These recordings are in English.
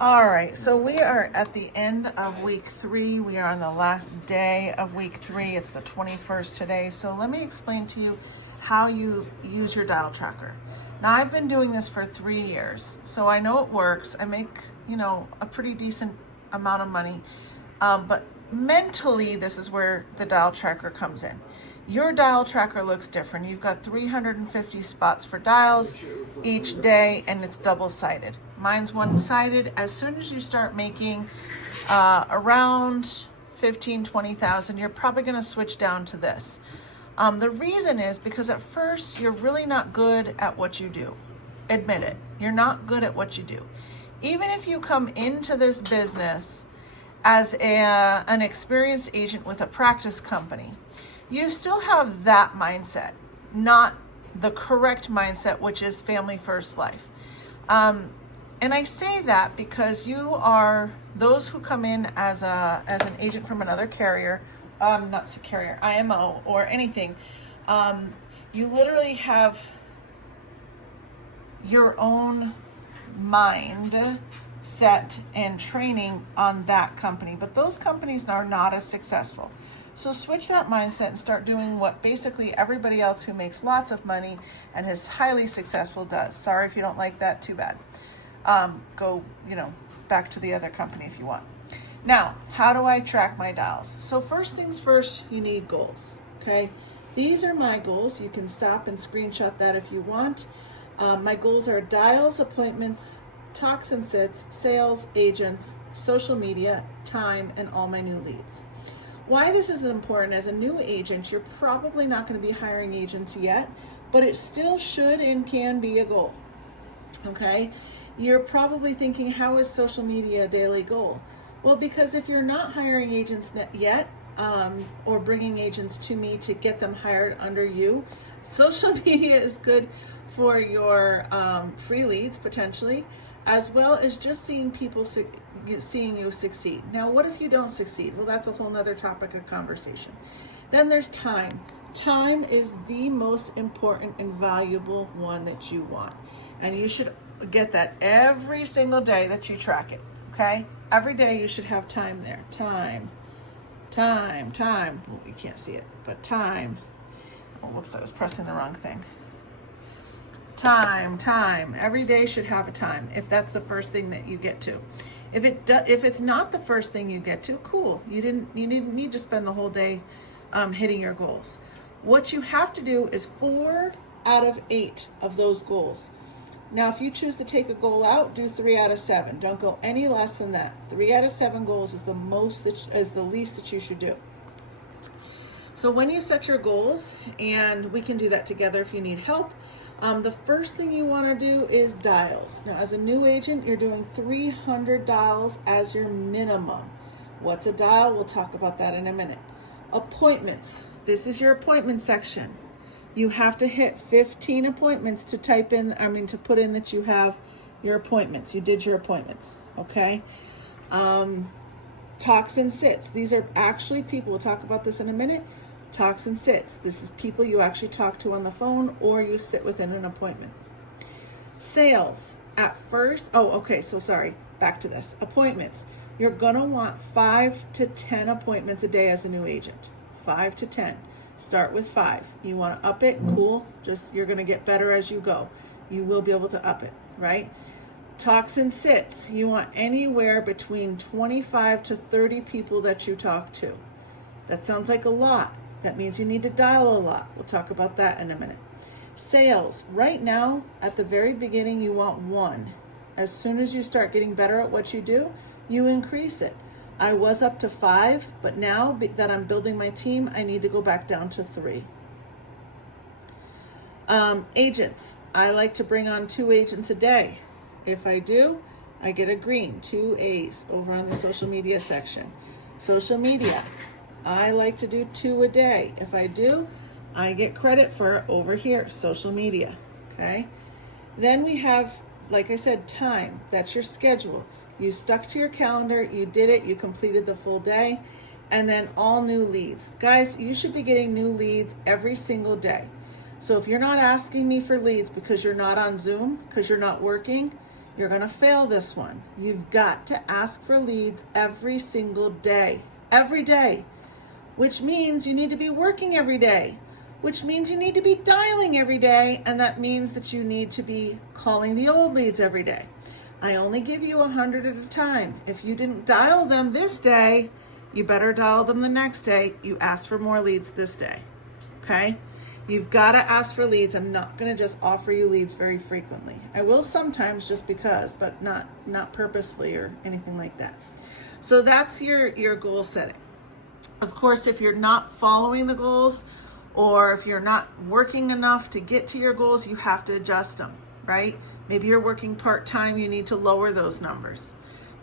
All right, so we are at the end of week 3. We are on the last day of week 3. It's the 21st today. So let me explain to you how you use your dial tracker. Now, I've been doing this for 3 years, so I know it works. I make, a pretty decent amount of money. But mentally, this is where the dial tracker comes in. Your dial tracker looks different. You've got 350 spots for dials each day, and it's double-sided. Mine's one-sided. As soon as you start making around 15, 20,000, you're probably going to switch down to this. The reason is because at first you're really not good at what you do. Admit it. You're not good at what you do. Even if you come into this business as an experienced agent with a practice company, you still have that mindset, not the correct mindset, which is family first life. And I say that because you are those who come in as an agent from another carrier, not carrier, IMO or anything. You literally have your own mind set and training on that company, but those companies are not as successful. So switch that mindset and start doing what basically everybody else who makes lots of money and is highly successful does. Sorry if you don't like that, too bad. Go, back to the other company if you want. Now, how do I track my dials? So first things first, you need goals, okay? These are my goals. You can stop and screenshot that if you want. My goals are dials, appointments, talks and sits, sales, agents, social media, time, and all my new leads. Why this is important, as a new agent, you're probably not going to be hiring agents yet, but it still should and can be a goal, okay? You're probably thinking, how is social media a daily goal? Well, because if you're not hiring agents yet, or bringing agents to me to get them hired under you, social media is good for your free leads, potentially, as well as just seeing people seeing you succeed. Now, what if you don't succeed? Well, that's a whole nother topic of conversation. Then there's time. Time is the most important and valuable one that you want. And you should get that every single day that you track it, okay? Every day you should have time there. Time. Well, you can't see it, but time. Oh, whoops, I was pressing the wrong thing. Time. Every day should have a time, if that's the first thing that you get to. If it's not the first thing you get to, cool. You didn't need to spend the whole day hitting your goals. What you have to do is 4 out of 8 of those goals. Now, if you choose to take a goal out, do 3 out of 7. Don't go any less than that. 3 out of 7 goals is the least that you should do. So when you set your goals, and we can do that together if you need help, the first thing you want to do is dials. Now, as a new agent, you're doing 300 dials as your minimum. What's a dial? We'll talk about that in a minute. Appointments. This is your appointment section. You have to hit 15 appointments to put in that you have your appointments. You did your appointments, okay? Talks and sits. These are actually people, we'll talk about this in a minute. Talks and sits. This is people you actually talk to on the phone or you sit within an appointment. Sales. At first, back to this. Appointments. You're going to want 5 to 10 appointments a day as a new agent. 5 to 10. Start with 5. You want to up it? Cool. You're going to get better as you go. You will be able to up it, right? Talks and sits. You want anywhere between 25 to 30 people that you talk to. That sounds like a lot. That means you need to dial a lot. We'll talk about that in a minute. Sales. Right now, at the very beginning, you want 1. As soon as you start getting better at what you do, you increase it. I was up to 5, but now that I'm building my team, I need to go back down to 3. Agents. I like to bring on 2 agents a day. If I do, I get a green, 2 A's over on the social media section. Social media. I like to do 2 a day. If I do, I get credit for over here, social media, okay? Then we have, like I said, time. That's your schedule. You stuck to your calendar, you did it, you completed the full day, and then all new leads. Guys, you should be getting new leads every single day. So if you're not asking me for leads because you're not on Zoom, because you're not working, You're going to fail this one. You've got to ask for leads every single day, which means you need to be working every day, which means you need to be dialing every day. And that means that you need to be calling the old leads every day. I only give you 100 at a time. If you didn't dial them this day, you better dial them the next day. You ask for more leads this day. Okay? You've got to ask for leads. I'm not going to just offer you leads very frequently. I will sometimes just because, but not purposefully or anything like that. So that's your goal setting. Of course, if you're not following the goals or if you're not working enough to get to your goals, you have to adjust them, right? Maybe you're working part-time, you need to lower those numbers.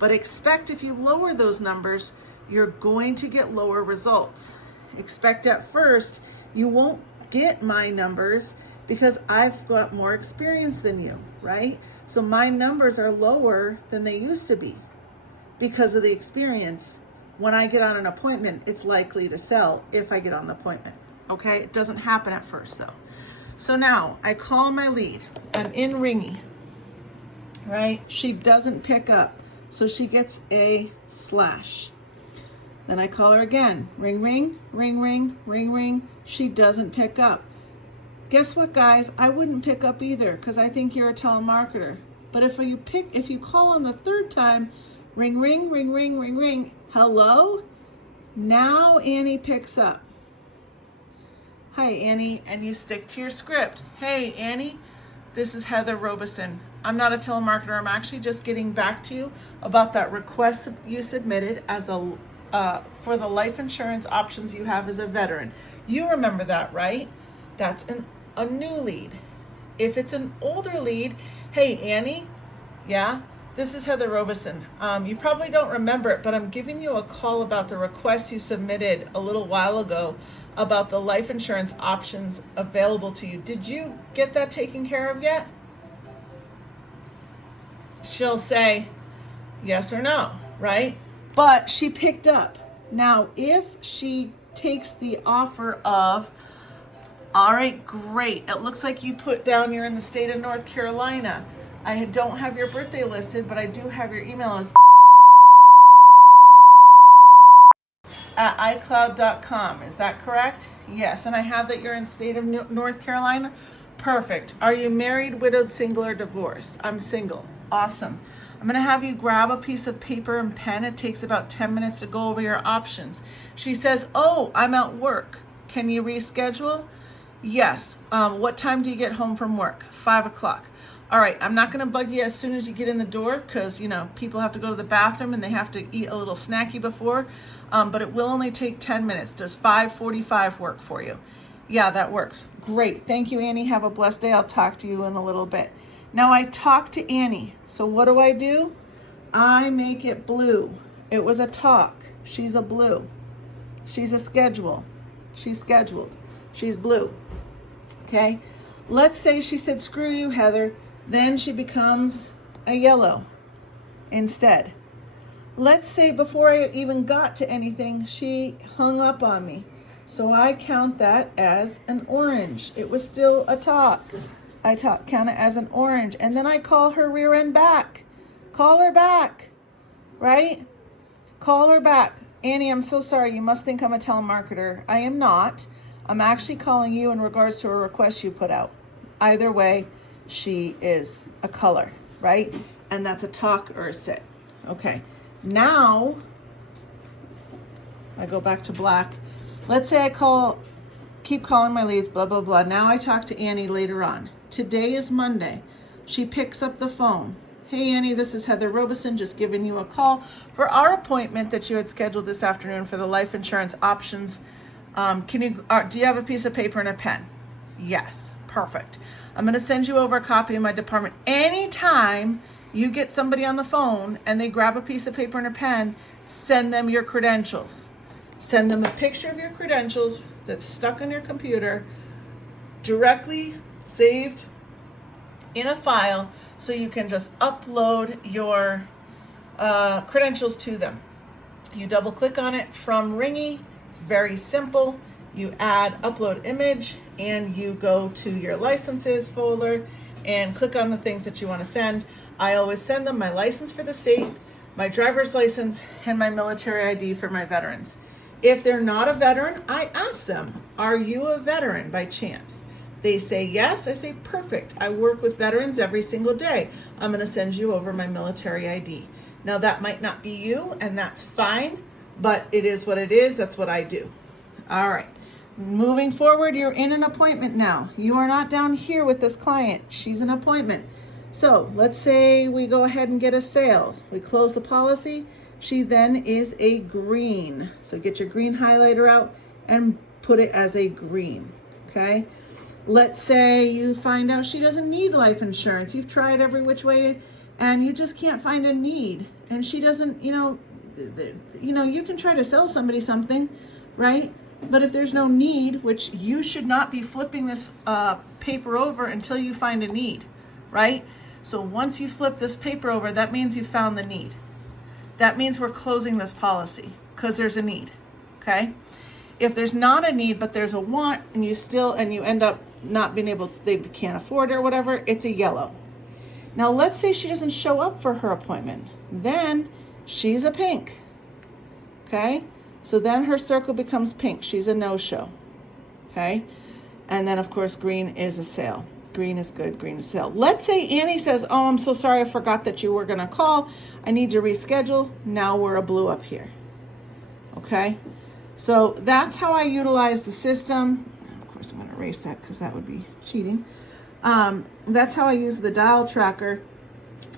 But expect if you lower those numbers, you're going to get lower results. Expect at first you won't get my numbers because I've got more experience than you, right? So my numbers are lower than they used to be because of the experience. When I get on an appointment, it's likely to sell if I get on the appointment, okay? It doesn't happen at first though. So now I call my lead. I'm in Ringy, right? She doesn't pick up, so she gets a slash. Then I call her again. Ring, ring, ring, ring, ring, ring. She doesn't pick up. Guess what, guys? I wouldn't pick up either because I think you're a telemarketer. But if you call on the third time, ring, ring, ring, ring, ring, ring, hello? Now Annie picks up. Hi, Annie, and you stick to your script. Hey, Annie, this is Heather Robeson. I'm not a telemarketer. I'm actually just getting back to you about that request you submitted as for the life insurance options you have as a veteran. You remember that, right? That's a new lead. If it's an older lead, hey, Annie, yeah, this is Heather Robeson. You probably don't remember it, but I'm giving you a call about the request you submitted a little while ago about the life insurance options available to you. Did you get that taken care of yet? She'll say yes or no, right? But she picked up. Now, if she takes the offer of, all right, great. It looks like you put down you're in the state of North Carolina. I don't have your birthday listed, but I do have your email as at iCloud.com. Is that correct? Yes, and I have that you're in state of North Carolina. Perfect. Are you married, widowed, single, or divorced? I'm single. Awesome. I'm going to have you grab a piece of paper and pen. It takes about 10 minutes to go over your options. She says, oh, I'm at work. Can you reschedule? Yes. What time do you get home from work? 5 o'clock. All right, I'm not going to bug you as soon as you get in the door because, people have to go to the bathroom and they have to eat a little snacky before, but it will only take 10 minutes. Does 5:45 work for you? Yeah, that works. Great. Thank you, Annie. Have a blessed day. I'll talk to you in a little bit. Now I talk to Annie. So what do? I make it blue. It was a talk. She's a blue. She's a schedule. She's scheduled. She's blue. Okay. Let's say she said, screw you, Heather. Then she becomes a yellow instead. Let's say before I even got to anything, she hung up on me. So I count that as an orange. It was still a talk. Count it as an orange. And then I call her rear end back. Call her back, right? Call her back. Annie, I'm so sorry. You must think I'm a telemarketer. I am not. I'm actually calling you in regards to a request you put out. Either way, she is a color, right? And that's a talk or a sit. Okay. Now, I go back to black. Let's say I keep calling my leads, blah, blah, blah. Now I talk to Annie later on. Today is Monday. She picks up the phone. Hey, Annie, this is Heather Robeson, just giving you a call for our appointment that you had scheduled this afternoon for the life insurance options. Do you have a piece of paper and a pen? Yes, perfect. I'm going to send you over a copy of my department. Anytime you get somebody on the phone and they grab a piece of paper and a pen, send them your credentials. Send them a picture of your credentials that's stuck on your computer, directly saved in a file, so you can just upload your credentials to them. You double click on it from Ringy. It's very simple. You add upload image and you go to your licenses folder and click on the things that you want to send. I always send them my license for the state, my driver's license, and my military ID for my veterans. If they're not a veteran, I ask them, are you a veteran by chance? They say yes. I say, perfect. I work with veterans every single day. I'm going to send you over my military ID. Now, that might not be you, and that's fine, but it is what it is. That's what I do. All right. Moving forward, you're in an appointment now. You are not down here with this client. She's an appointment. So let's say we go ahead and get a sale. We close the policy. She then is a green. So get your green highlighter out and put it as a green, okay? Let's say you find out she doesn't need life insurance. You've tried every which way and you just can't find a need. And she doesn't, you can try to sell somebody something, right? But if there's no need, which you should not be flipping this paper over until you find a need, right? So once you flip this paper over, that means you found the need. That means we're closing this policy because there's a need, okay? If there's not a need, but there's a want, and you end up not being able to, they can't afford it or whatever, it's a yellow. Now let's say she doesn't show up for her appointment. Then she's a pink, okay? So then her circle becomes pink. She's a no-show, okay? And then of course, green is a sale. Green is good, green is sale. Let's say Annie says, oh, I'm so sorry, I forgot that you were gonna call. I need to reschedule. Now we're a blue up here, okay? So that's how I utilize the system. Of course, I'm gonna erase that because that would be cheating. That's how I use the dial tracker.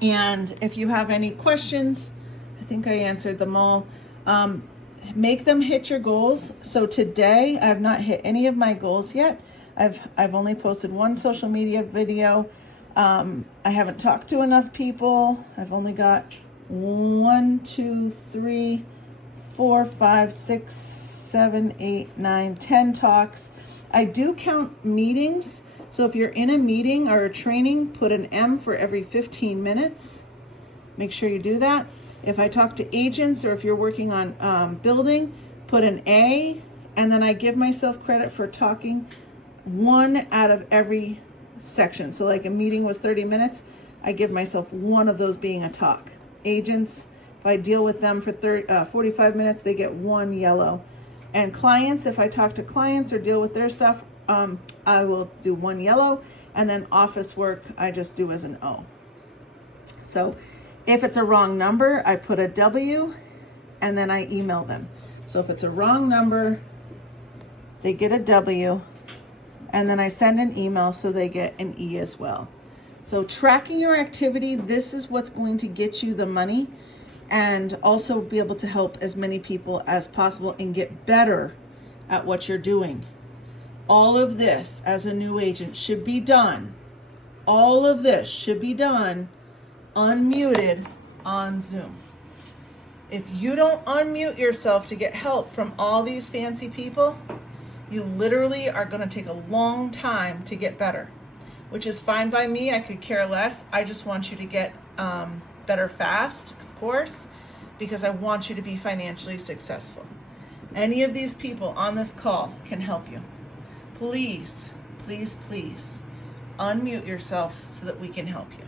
And if you have any questions, I think I answered them all. Make them hit your goals. So today I have not hit any of my goals yet. I've only posted one social media video. I haven't talked to enough people. I've only got 1, 2, 3, 4, 5, 6, 7, 8, 9, 10 talks. I do count meetings. So if you're in a meeting or a training, put an M for every 15 minutes. Make sure you do that. If I talk to agents or if you're working on building, put an A, and then I give myself credit for talking 1 out of every section. So like a meeting was 30 minutes, I give myself 1 of those being a talk. Agents, if I deal with them for 45 minutes, they get 1 yellow. And clients, if I talk to clients or deal with their stuff, I will do 1 yellow. And then office work, I just do as an O. So if it's a wrong number, I put a W and then I email them. So if it's a wrong number, they get a W and then I send an email so they get an E as well. So tracking your activity, this is what's going to get you the money and also be able to help as many people as possible and get better at what you're doing. All of this as a new agent should be done. All of this should be done unmuted on Zoom. If you don't unmute yourself to get help from all these fancy people, you literally are going to take a long time to get better, which is fine by me. I could care less. I just want you to get better fast, of course, because I want you to be financially successful. Any of these people on this call can help you. Please, please, please unmute yourself so that we can help you.